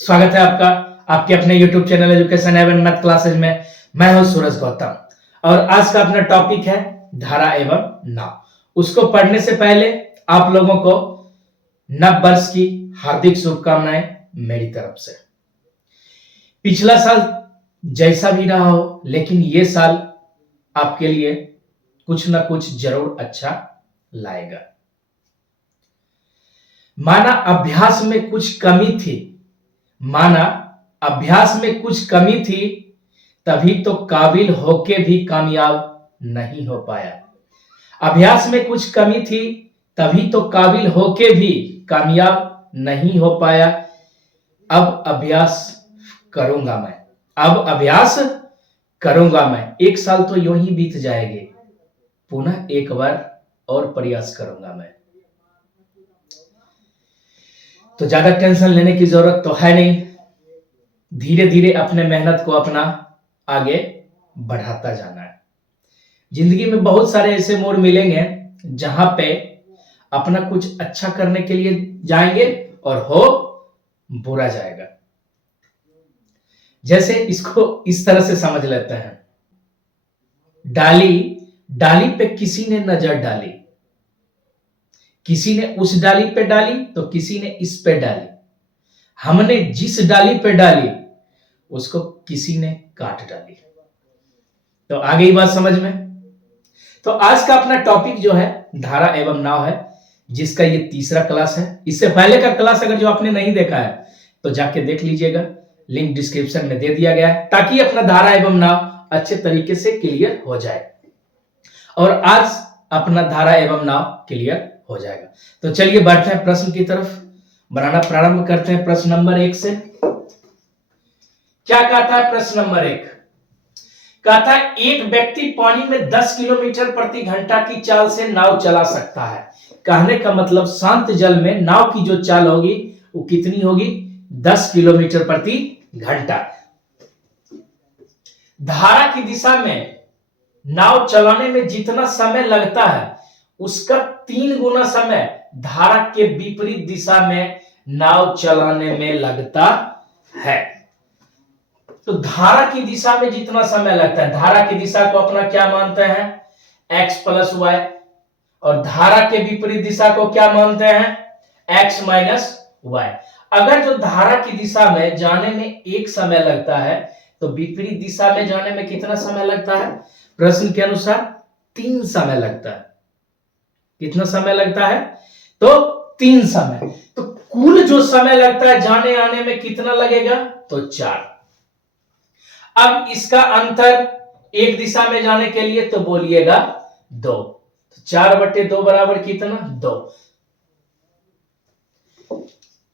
स्वागत है आपका आपके अपने YouTube चैनल एजुकेशन एवं मैथ क्लासेज में। मैं हूं सूरज गौतम और आज का अपना टॉपिक है धारा एवं नाव। उसको पढ़ने से पहले आप लोगों को नव वर्ष की हार्दिक शुभकामनाएं मेरी तरफ से। पिछला साल जैसा भी रहा हो, लेकिन ये साल आपके लिए कुछ ना कुछ जरूर अच्छा लाएगा। माना अभ्यास में कुछ कमी थी, तभी तो काबिल होके भी कामयाब नहीं हो पाया। अभ्यास में कुछ कमी थी, तभी तो काबिल होके भी कामयाब नहीं हो पाया। अब अभ्यास करूंगा मैं। एक साल तो यूं ही बीत जाएंगे, पुनः एक बार और प्रयास करूंगा मैं। तो ज्यादा टेंशन लेने की जरूरत तो है नहीं, धीरे धीरे अपने मेहनत को अपना आगे बढ़ाता जाना है। जिंदगी में बहुत सारे ऐसे मोड़ मिलेंगे जहां पे अपना कुछ अच्छा करने के लिए जाएंगे और हो बुरा जाएगा। जैसे इसको इस तरह से समझ लेते हैं, डाली पे किसी ने नजर डाली, किसी ने उस डाली पे डाली तो किसी ने इस पे डाली। हमने जिस डाली पे डाली उसको किसी ने काट डाली। तो आगे ही बात समझ में। तो आज का अपना टॉपिक जो है धारा एवं नाव है, जिसका ये तीसरा क्लास है। इससे पहले का क्लास अगर जो आपने नहीं देखा है तो जाके देख लीजिएगा, लिंक डिस्क्रिप्शन में दे दिया गया है, ताकि अपना धारा एवं नाव अच्छे तरीके से क्लियर हो जाए। और आज अपना धारा एवं नाव क्लियर हो जाएगा। तो चलिए बढ़ते हैं प्रश्न की तरफ, बनाना प्रारंभ करते हैं प्रश्न नंबर 1 से। क्या कहता है प्रश्न नंबर 1? कहता है एक व्यक्ति पानी में 10 किलोमीटर प्रति घंटा की चाल से नाव चला सकता है। कहने का मतलब शांत जल में नाव की जो चाल होगी वो कितनी होगी? 10 किलोमीटर प्रति घंटा। धारा की दिशा में नाव चलाने में जितना समय लगता है उसका 3 गुना समय धारा के विपरीत दिशा में नाव चलाने में लगता है। तो धारा की दिशा में जितना समय लगता है, धारा की दिशा को अपना क्या मानते हैं? x plus y. और धारा के विपरीत दिशा को क्या मानते हैं? x minus y. अगर जो धारा की दिशा में जाने में 1 समय लगता है तो विपरीत दिशा में जाने में कितना समय लगता है? प्रश्न के अनुसार 3 समय लगता है। कितना समय लगता है? तो 3 समय। तो कुल जो समय लगता है जाने आने में कितना लगेगा? तो 4। अब इसका अंतर एक दिशा में जाने के लिए तो बोलिएगा 2। तो 4/2 बराबर कितना? 2।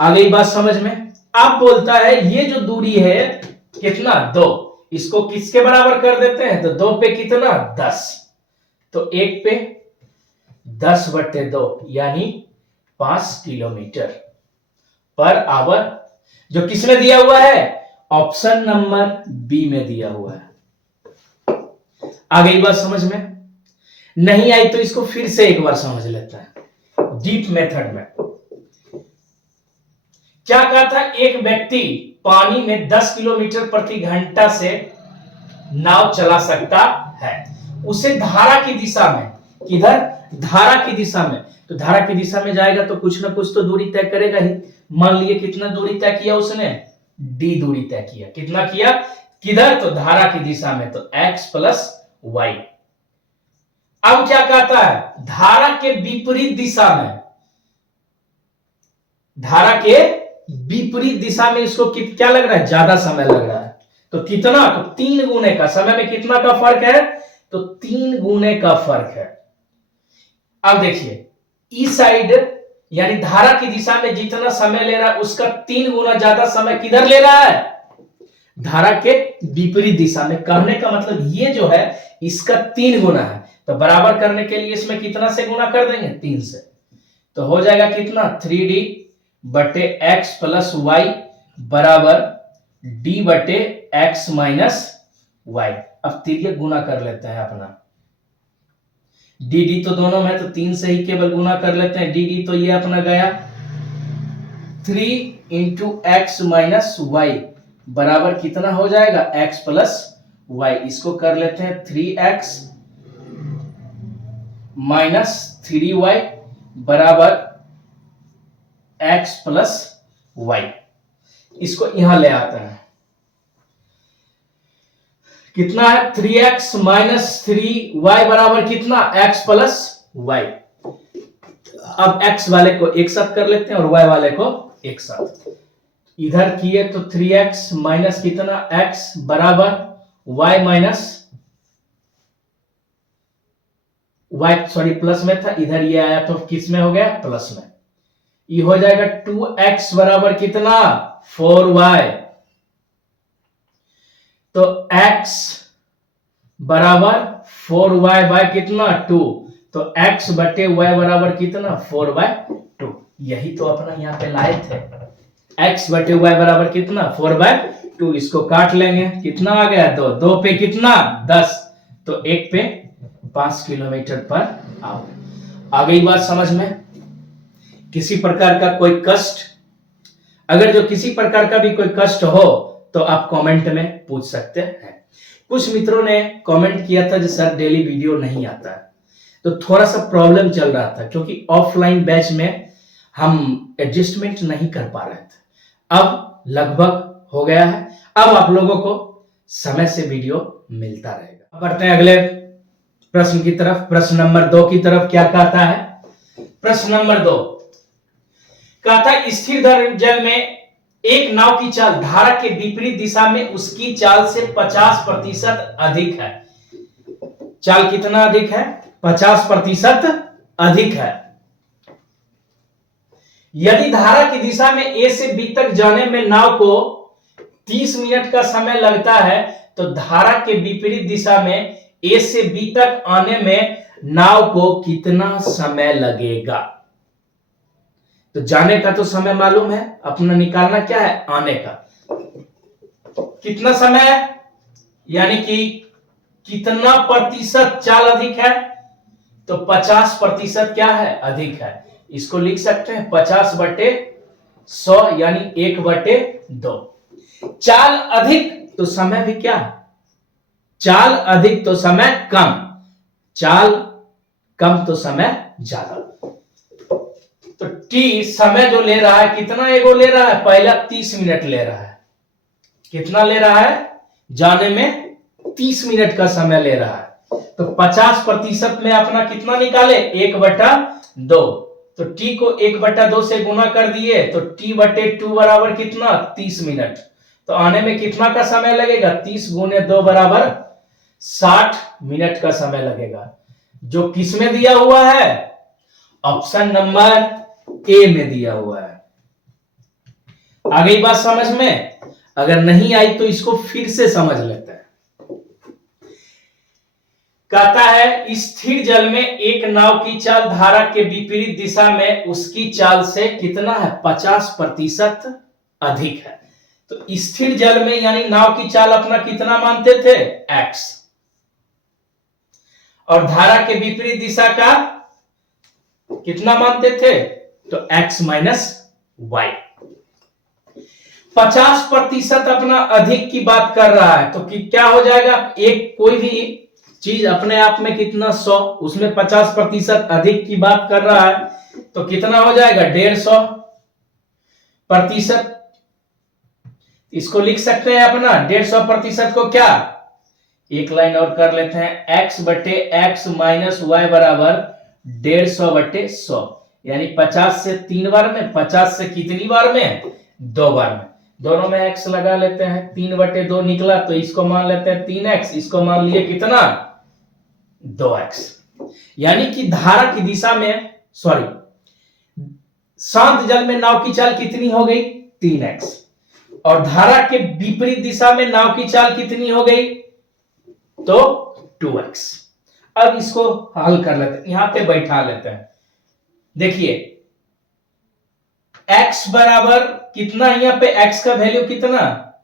आगे बात समझ में। अब बोलता है ये जो दूरी है कितना? 2। इसको किसके बराबर कर देते हैं? तो 2 पे कितना? 10। तो 1 पे 10/2 यानी 5 किलोमीटर पर आवर, जो किसमें दिया हुआ है? ऑप्शन नंबर बी में दिया हुआ है। आगे बात समझ में नहीं आई तो इसको फिर से एक बार समझ लेते हैं डीप मेथड में। क्या कहता है? एक व्यक्ति पानी में 10 किलोमीटर प्रति घंटा से नाव चला सकता है। उसे धारा की दिशा में, किधर? धारा की दिशा में। तो धारा की दिशा में जाएगा तो कुछ ना कुछ तो दूरी तय करेगा ही। मान लिए कितना दूरी तय किया उसने? डी दूरी तय किया। कितना किया? किधर? तो धारा की दिशा में, तो x प्लस वाई। अब क्या कहता है? धारा के विपरीत दिशा में, धारा के विपरीत दिशा में इसको क्या लग रहा है? ज्यादा समय लग रहा है। तो कितना? तो 3 गुने का। समय में कितना का फर्क है? तो 3 गुने का फर्क है। अब देखिए इस साइड यानी धारा की दिशा में जितना समय ले रहा है उसका 3 गुना ज्यादा समय किधर ले रहा है? धारा के विपरीत दिशा में। कहने का मतलब ये जो है इसका 3 गुना है। तो बराबर करने के लिए इसमें कितना से गुना कर देंगे? 3 से। तो हो जाएगा कितना? 3d/x प्लस वाई बराबर d/x माइनस वाई। अब तिर्यक गुना कर लेते हैं अपना। डी तो दोनों में, तो 3 से ही केवल गुना कर लेते हैं। डी तो ये अपना गया 3 इंटू एक्स माइनस वाई बराबर कितना हो जाएगा, एक्स प्लस वाई। इसको कर लेते हैं 3x माइनस 3y बराबर x प्लस वाई। इसको यहां ले आते हैं, कितना है 3x माइनस 3y बराबर कितना, x प्लस वाई। अब x वाले को एक साथ कर लेते हैं और y वाले को एक साथ। इधर किए तो 3x माइनस कितना x बराबर y minus y, sorry plus में था, इधर ये आया तो किस में हो गया, प्लस में। ये हो जाएगा 2x बराबर कितना 4y। तो x बराबर 4y बाय कितना 2, तो x बटे y बराबर कितना 4/2। यही तो अपना यहां पे लाए थे, x बटे y बराबर कितना 4/2। इसको काट लेंगे, कितना आ गया 2, 2 पे कितना 10, तो 1 पे 5 किलोमीटर पर आवर। आ गई बात समझ में। किसी प्रकार का कोई कष्ट, अगर जो किसी प्रकार का भी कोई कष्ट हो तो आप कमेंट में पूछ सकते हैं। कुछ मित्रों ने कमेंट किया था कि सर डेली वीडियो नहीं आता है, तो थोड़ा सा प्रॉब्लम चल रहा था क्योंकि ऑफलाइन बैच में हम एडजस्टमेंट नहीं कर पा रहे थे। अब लगभग हो गया है, अब आप लोगों को समय से वीडियो मिलता रहेगा। बढ़ते हैं अगले प्रश्न की तरफ। प्रश्न नंबर 2 की तरफ क्या कहता है, प्रश्न नंबर 2 कहता है स्थिर जल में एक नाव की चाल धारा के विपरीत दिशा में उसकी चाल से 50% अधिक है। चाल कितना अधिक है, 50% अधिक है। यदि धारा की दिशा में ए से बी तक जाने में नाव को 30 मिनट का समय लगता है, तो धारा के विपरीत दिशा में ए से बी तक आने में नाव को कितना समय लगेगा। तो जाने का तो समय मालूम है, अपना निकालना क्या है, आने का। कितना समय, यानी कि कितना प्रतिशत चाल अधिक है, तो 50% क्या है, अधिक है। इसको लिख सकते हैं 50/100 यानी 1/2। चाल अधिक तो समय भी क्या, चाल अधिक तो समय कम, चाल कम तो समय ज्यादा। तो t समय जो ले रहा है कितना, एगो ले रहा है, पहला 30 मिनट ले रहा है। कितना ले रहा है, जाने में 30 मिनट का समय ले रहा है। तो 50% में अपना कितना निकाले, 1/2। तो t को 1/2 से गुना कर दिए तो t/2 बराबर कितना 30 मिनट। तो आने में कितना का समय लगेगा, 30 गुने 2 बराबर 60 मिनट का समय लगेगा। जो किस में दिया हुआ है, ऑप्शन नंबर ए में दिया हुआ है। आ गई बात समझ में। अगर नहीं आई तो इसको फिर से समझ लेते हैं। कहता है स्थिर जल में एक नाव की चाल धारा के विपरीत दिशा में उसकी चाल से कितना है, 50% अधिक है। तो स्थिर जल में यानी नाव की चाल अपना कितना मानते थे, x, और धारा के विपरीत दिशा का कितना मानते थे, तो x माइनस वाई। 50% अपना अधिक की बात कर रहा है, तो क्या हो जाएगा, एक कोई भी चीज अपने आप में कितना 100, उसमें 50% अधिक की बात कर रहा है, तो कितना हो जाएगा 150%। इसको लिख सकते हैं अपना 150% को क्या, एक लाइन और कर लेते हैं, x/x माइनस वाई बराबर 150/100, यानी 50 से 3 बार में, 50 से कितनी बार में, 2 बार में। दोनों में x लगा लेते हैं, 3/2 निकला तो इसको मान लेते हैं 3x, इसको मान लिए कितना 2x। यानी कि धारा की दिशा में, सॉरी शांत जल में नाव की चाल कितनी हो गई 3x, और धारा के विपरीत दिशा में नाव की चाल कितनी हो गई, तो 2x। अब इसको हल कर लेते हैं, यहां पे बैठा लेते हैं। देखिए x बराबर कितना, यहां पे x का वैल्यू कितना,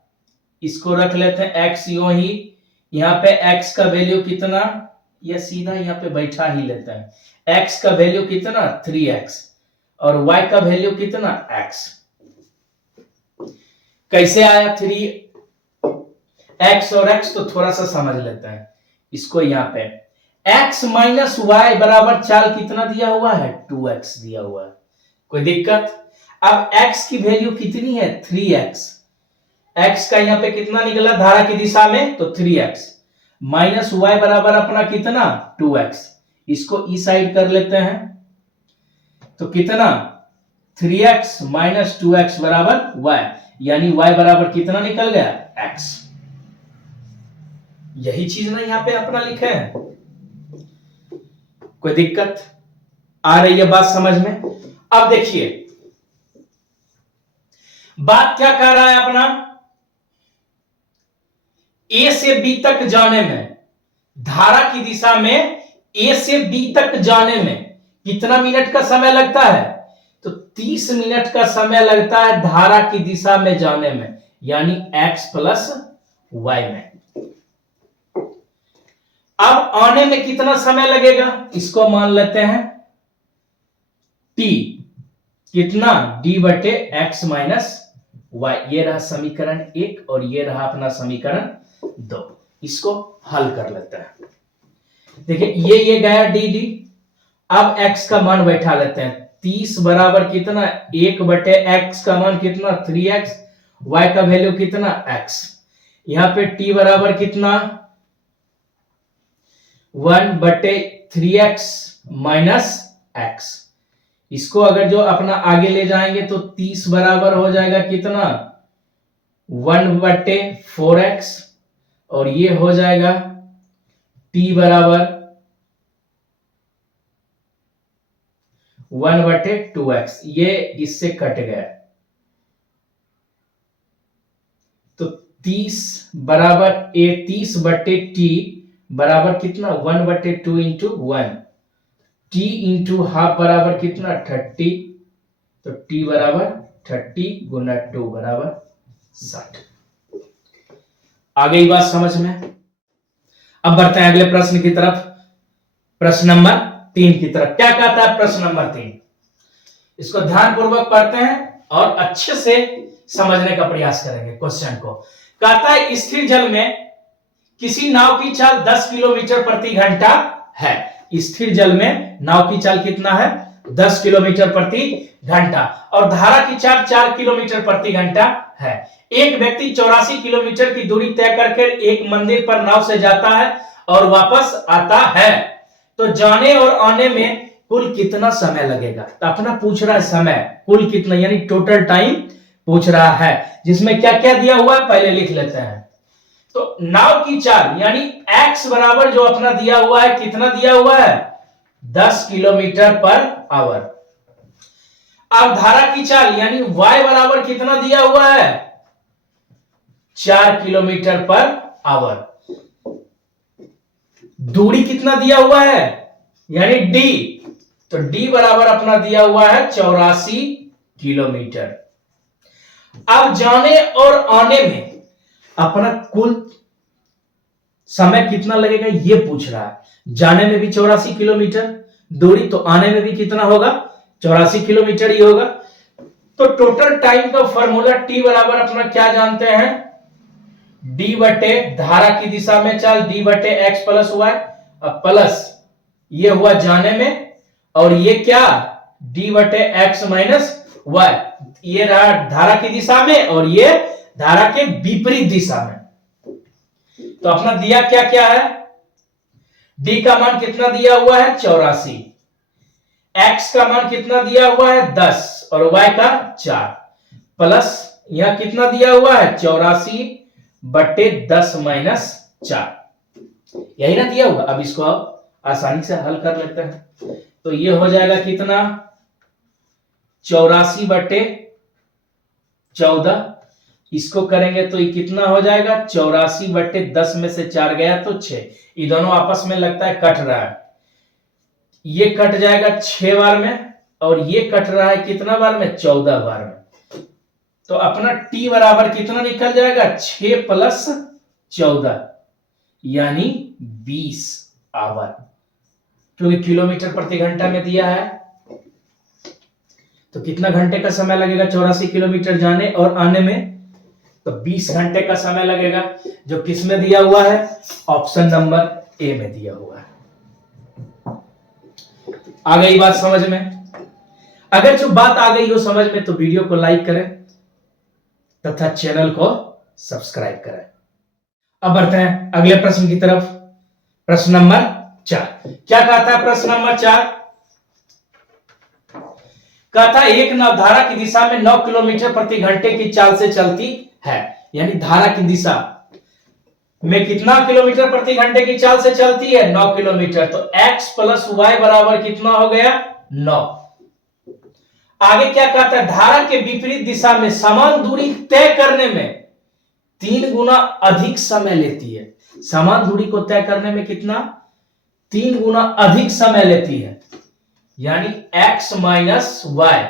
इसको रख लेते हैं x यूं ही, यहां पे x का वैल्यू कितना, या सीधा यहां पे बैठा ही लेते हैं। x का वैल्यू कितना 3x और y का वैल्यू कितना x। कैसे आया 3x और x, तो थोड़ा सा समझ लेते हैं इसको। यहां पे x माइनस वाई बराबर चाल कितना दिया हुआ है, 2x दिया हुआ है, कोई दिक्कत। अब x की वैल्यू कितनी है, 3x। x का यहां पे कितना निकला धारा की दिशा में, तो 3x माइनस वाई बराबर अपना कितना, 2x। इसको इस साइड कर लेते हैं, तो कितना 3x माइनस 2x बराबर y, यानी y बराबर कितना निकल गया, x। यही चीज ना यहां पे अपना लिखे हैं, कोई दिक्कत आ रही है बात समझ में। अब देखिए बात क्या कर रहा है अपना, ए से बी तक जाने में, धारा की दिशा में ए से बी तक जाने में कितना मिनट का समय लगता है, तो 30 मिनट का समय लगता है धारा की दिशा में जाने में, यानी x प्लस वाई में। अब आने में कितना समय लगेगा, इसको मान लेते हैं t, कितना d बटे x माइनस वाई। ये रहा समीकरण 1 और ये रहा अपना समीकरण 2। इसको हल कर लेते हैं। देखिए ये गया डी डी। अब x का मान बैठा लेते हैं, 30 बराबर कितना 1 बटे x का मान कितना 3x, y का वैल्यू कितना x। यहां पे t बराबर कितना 1 बटे 3x माइनस x। इसको अगर जो अपना आगे ले जाएंगे तो 30 बराबर हो जाएगा कितना 1 बटे 4x, और ये हो जाएगा t बराबर 1 बटे 2x। ये इससे कट गया, तो 30 बराबर 30 बटे t बराबर कितना 1 बटे 2 इंटू 1, t इंटू हाफ बराबर कितना 30, तो t बराबर 30 गुना 2 बराबर 60। आ गई बात समझ में। अब बढ़ते हैं अगले प्रश्न की तरफ, प्रश्न नंबर 3 की तरफ। क्या कहता है प्रश्न नंबर 3, इसको ध्यानपूर्वक पढ़ते हैं और अच्छे से समझने का प्रयास करेंगे क्वेश्चन को। कहता है स्थिर जल में किसी नाव की चाल 10 किलोमीटर प्रति घंटा है। स्थिर जल में नाव की चाल कितना है, 10 किलोमीटर प्रति घंटा, और धारा की चाल 4 किलोमीटर प्रति घंटा है। एक व्यक्ति 84 किलोमीटर की दूरी तय करके एक मंदिर पर नाव से जाता है और वापस आता है, तो जाने और आने में कुल कितना समय लगेगा। तो अपना पूछ रहा है समय कुल कितना, यानी टोटल टाइम पूछ रहा है, जिसमें क्या क्या दिया हुआ है पहले लिख लेते हैं। तो नाव की चाल यानी x बराबर जो अपना दिया हुआ है, कितना दिया हुआ है 10 किलोमीटर पर आवर। अब धारा की चाल यानी y बराबर कितना दिया हुआ है 4 किलोमीटर पर आवर। दूरी कितना दिया हुआ है यानी d, तो d बराबर अपना दिया हुआ है 84 किलोमीटर। अब जाने और आने में अपना कुल समय कितना लगेगा ये पूछ रहा है। जाने में भी 84 किलोमीटर दूरी, तो आने में भी कितना होगा 84 किलोमीटर ही होगा। तो टोटल टाइम का फॉर्मूला t बराबर अपना क्या जानते हैं, d बटे धारा की दिशा में चाल d बटे x प्लस वाई, प्लस ये हुआ जाने में, और ये क्या d बटे x माइनस वाई, ये रहा धारा की दिशा में और ये धारा के विपरीत दिशा में। तो अपना दिया क्या क्या है, d का मान कितना दिया हुआ है 84, x का मान कितना दिया हुआ है 10 और y का 4, प्लस यहां कितना दिया हुआ है 84 बटे 10 माइनस 4, यही ना दिया हुआ। अब इसको आप आसानी से हल कर लेते हैं, तो ये हो जाएगा कितना 84 बटे 14, इसको करेंगे तो ये कितना हो जाएगा 84 बटे 10 में से 4 गया तो 6, ये दोनों आपस में लगता है कट रहा है, ये कट जाएगा 6 बार में और ये कट रहा है कितना बार में 14 बार में। तो अपना t बराबर कितना निकल जाएगा 6 प्लस 14 यानी 20 आवर, क्योंकि किलोमीटर प्रति घंटा में दिया है। तो कितना घंटे का समय लगेगा 84 किलोमीटर जाने और आने में, तो 20 घंटे का समय लगेगा, जो किस में दिया हुआ है, ऑप्शन नंबर ए में दिया हुआ है। आ गई बात समझ में? अगर जो बात आ गई हो समझ में तो वीडियो को लाइक करें तथा चैनल को सब्सक्राइब करें। अब बढ़ते हैं अगले प्रश्न की तरफ। प्रश्न नंबर 4 क्या कहता है? प्रश्न नंबर 4 कहता है एक नाव धारा की दिशा में 9 किलोमीटर प्रति घंटे की चाल से चलती है, यानी धारा की दिशा में कितना किलोमीटर प्रति घंटे की चाल से चलती है? 9 किलोमीटर। तो x प्लस वाई बराबर कितना हो गया? 9। आगे क्या कहता है? धारा के विपरीत दिशा में समान दूरी तय करने में 3 गुना अधिक समय लेती है। समान दूरी को तय करने में कितना? 3 गुना अधिक समय लेती है, यानी x माइनस वाई।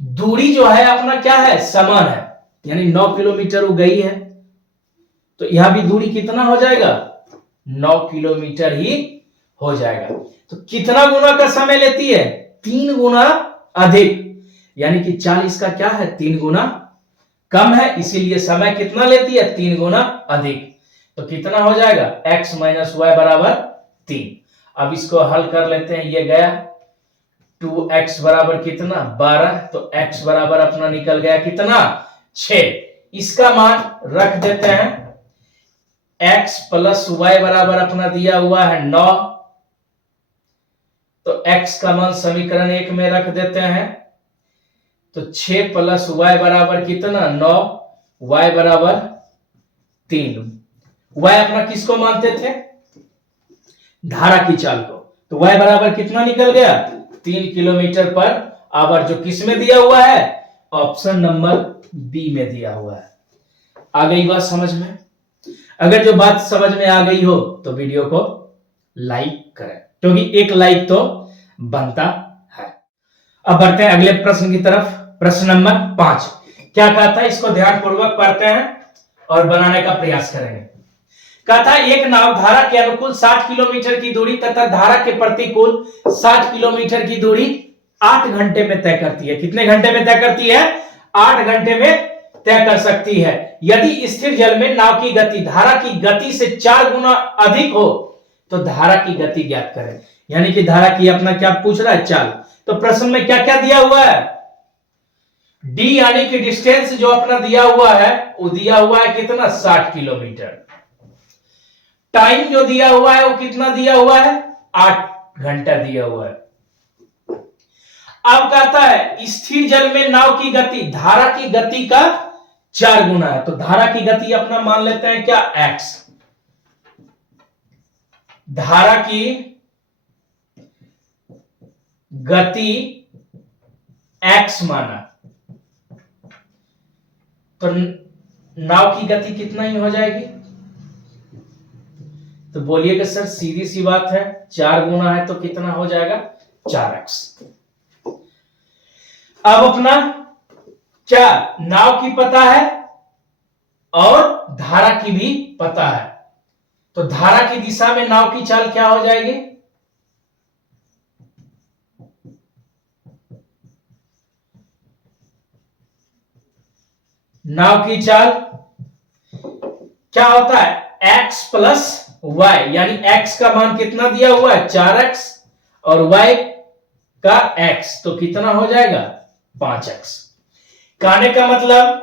दूरी जो है अपना क्या है? समान है, यानी 9 किलोमीटर वो गई है, तो यहां भी दूरी कितना हो जाएगा? 9 किलोमीटर ही हो जाएगा। तो कितना गुना का समय लेती है? 3 गुना अधिक, यानी कि 40 का क्या है? 3 गुना कम है, इसीलिए समय कितना लेती है? 3 गुना अधिक। तो कितना हो जाएगा? x माइनस वाई बराबर 3। अब इसको हल कर लेते हैं, ये गया 2x बराबर कितना? 12। तो x बराबर अपना निकल गया कितना? 6। इसका मान रख देते हैं, x प्लस वाई बराबर अपना दिया हुआ है 9, तो x का मान समीकरण 1 में रख देते हैं, तो 6 प्लस वाई बराबर कितना? 9, y बराबर 3। y अपना किसको मानते थे? धारा की चाल को। तो y बराबर कितना निकल गया? 3 किलोमीटर पर आवर, जो किस में दिया हुआ है? ऑप्शन नंबर बी में दिया हुआ है। आ गई बात समझ में? अगर जो बात समझ में आ गई हो तो वीडियो को लाइक करें, क्योंकि एक लाइक तो बनता है। अब बढ़ते हैं अगले प्रश्न की तरफ। प्रश्न नंबर 5 क्या कहता है? इसको ध्यानपूर्वक पढ़ते हैं और बनाने का प्रयास करेंगे। कहता है एक नाव धारा के अनुकूल 60 किलोमीटर की दूरी तथा धारा के प्रतिकूल 60 किलोमीटर की दूरी 8 घंटे में तय करती है। कितने घंटे में तय करती है? 8 घंटे में तय कर सकती है। यदि स्थिर जल में नाव की गति धारा की गति से 4 गुना अधिक हो तो धारा की गति ज्ञात करें। यानी कि धारा की अपना क्या पूछ रहा है? चाल। तो प्रश्न में क्या क्या दिया हुआ है? d यानी कि डिस्टेंस जो अपना दिया हुआ है वो दिया हुआ है कितना? 60 किलोमीटर। टाइम जो दिया हुआ है वो कितना दिया हुआ है? 8 घंटा दिया हुआ है। अब कहता है स्थिर जल में नाव की गति धारा की गति का 4 गुना है। तो धारा की गति अपना मान लेते हैं क्या? x। धारा की गति x माना, तो नाव की गति कितना ही हो जाएगी? तो बोलिएगा सर सीधी सी बात है, 4 गुना है तो कितना हो जाएगा? 4x। अब अपना क्या नाव की पता है और धारा की भी पता है, तो धारा की दिशा में नाव की चाल क्या हो जाएगी? नाव की चाल क्या होता है? x प्लस वाई, यानी x का मान कितना दिया हुआ है? 4x, और y का x, तो कितना हो जाएगा? 5x। कहने का मतलब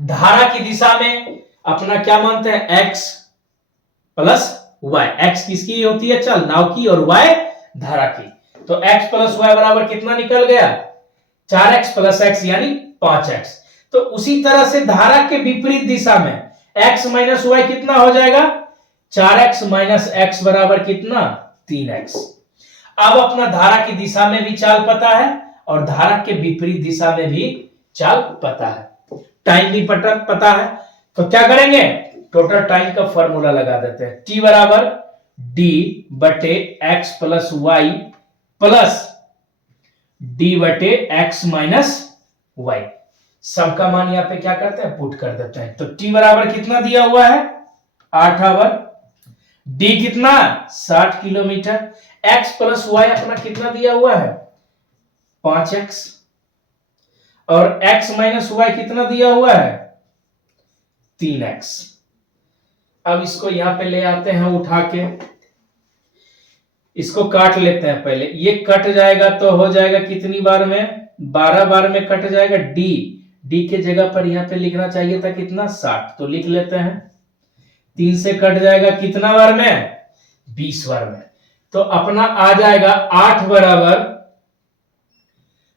धारा की दिशा में अपना क्या मानते हैं? x plus Y. x किसकी होती है? चाल, नाव की, और y धारा की। तो x प्लस वाई बराबर कितना निकल गया? 4x प्लस x, यानी 5x। तो उसी तरह से धारा के विपरीत दिशा में x माइनस वाई कितना हो जाएगा? 4x माइनस x बराबर कितना? 3x। अब अपना धारा की दिशा में भी चाल पता है और धारा के विपरीत दिशा में भी चाल पता है, टाइम भी पता है। तो क्या करेंगे? टोटल टाइम का फॉर्मूला लगा देते हैं। t बराबर d बटे x plus y plus d बटे x माइनस वाई। सबका मान यहां पे क्या करते हैं? पुट कर देते हैं। तो t बराबर कितना दिया हुआ है? 8 आवर। d कितना? 60 किलोमीटर। x प्लस वाई अपना कितना दिया हुआ है? 5x। और x माइनस वाई कितना दिया हुआ है? 3x। अब इसको यहां पे ले आते हैं उठा के, इसको काट लेते हैं पहले। ये कट जाएगा तो हो जाएगा कितनी बार में, 12 बार में कट जाएगा। डी के जगह पर यहां पे लिखना चाहिए था कितना, 60, तो लिख लेते हैं। 3 से कट जाएगा कितना बार में, 20 बार में। तो अपना आ जाएगा 8 बराबर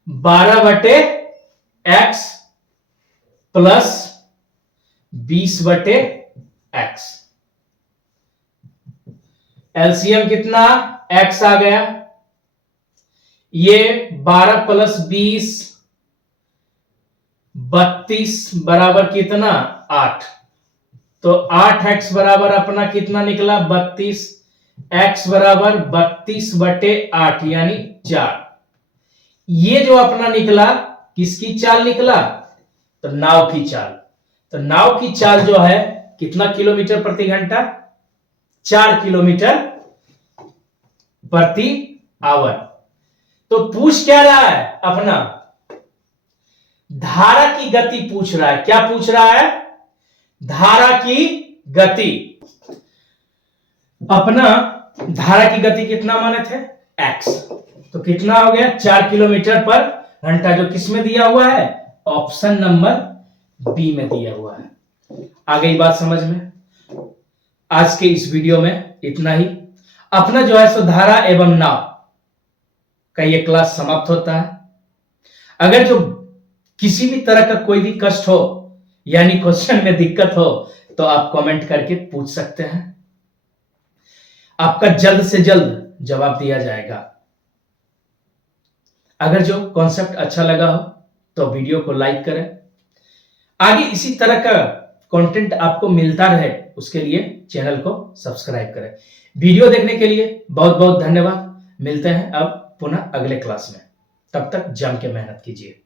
12/x प्लस 20/x। एलसीएम कितना, x आ गया। ये 12 प्लस 20 32 बराबर कितना, 8। तो 8x बराबर अपना कितना निकला, 32। x बराबर 32/8 यानी 4। ये जो अपना निकला किसकी चाल निकला, तो नाव की चाल। तो नाव की चाल जो है कितना किलोमीटर प्रति घंटा, 4 किलोमीटर प्रति आवर। तो पूछ क्या रहा है अपना, धारा की गति पूछ रहा है। क्या पूछ रहा है, धारा की गति। अपना धारा की गति कितना माने थे, x। तो कितना हो गया, 4 किलोमीटर पर घंटा, जो किसमें दिया हुआ है, ऑप्शन नंबर बी में दिया हुआ है। आ गई बात समझ में। आज के इस वीडियो में इतना ही। अपना जो है सो धारा एवं नाव का ये क्लास समाप्त होता है। अगर जो किसी भी तरह का कोई भी कष्ट हो यानी क्वेश्चन में दिक्कत हो तो आप कमेंट करके पूछ सकते हैं, आपका जल्द से जल्द जवाब दिया जाएगा। अगर जो कॉन्सेप्ट अच्छा लगा हो तो वीडियो को लाइक करें। आगे इसी तरह का कंटेंट आपको मिलता रहे उसके लिए चैनल को सब्सक्राइब करें। वीडियो देखने के लिए बहुत बहुत धन्यवाद। मिलते हैं अब पुनः अगले क्लास में, तब तक जम के मेहनत कीजिए।